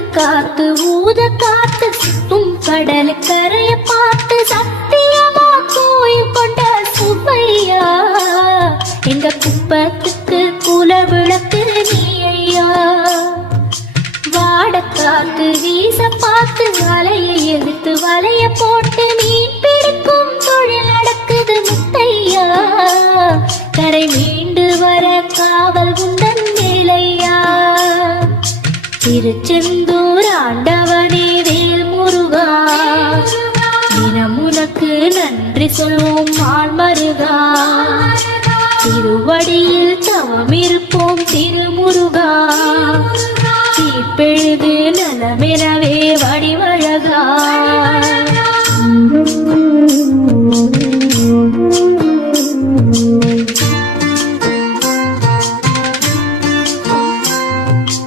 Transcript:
காத்து ஊத காத்து சுத்தும் கடல் கரைய பார்த்து சத்தியமா கோயில் கொண்ட சுப்பையா எங்க குப்பத்துக்கு குல விளக்கு நீ ஐயா. வாட காத்து வீச பார்த்து அலையை எதிர்த்து வலைய போட்டு மீன் பிடிக்கும் தொழில் நடக்குது முத்தையா. கரை மீண்டு வர காவல் உந்தன் வேலையா. திருச்செந்தூர் ஆண்டவனே வேல் முருகா தினம் உனக்கு நன்றி சொல்வோம் ஆழ்மருகா. திருவடியில் தவமிருப்போம் திருமுருகா. தீப்பெழுது நலமெனவே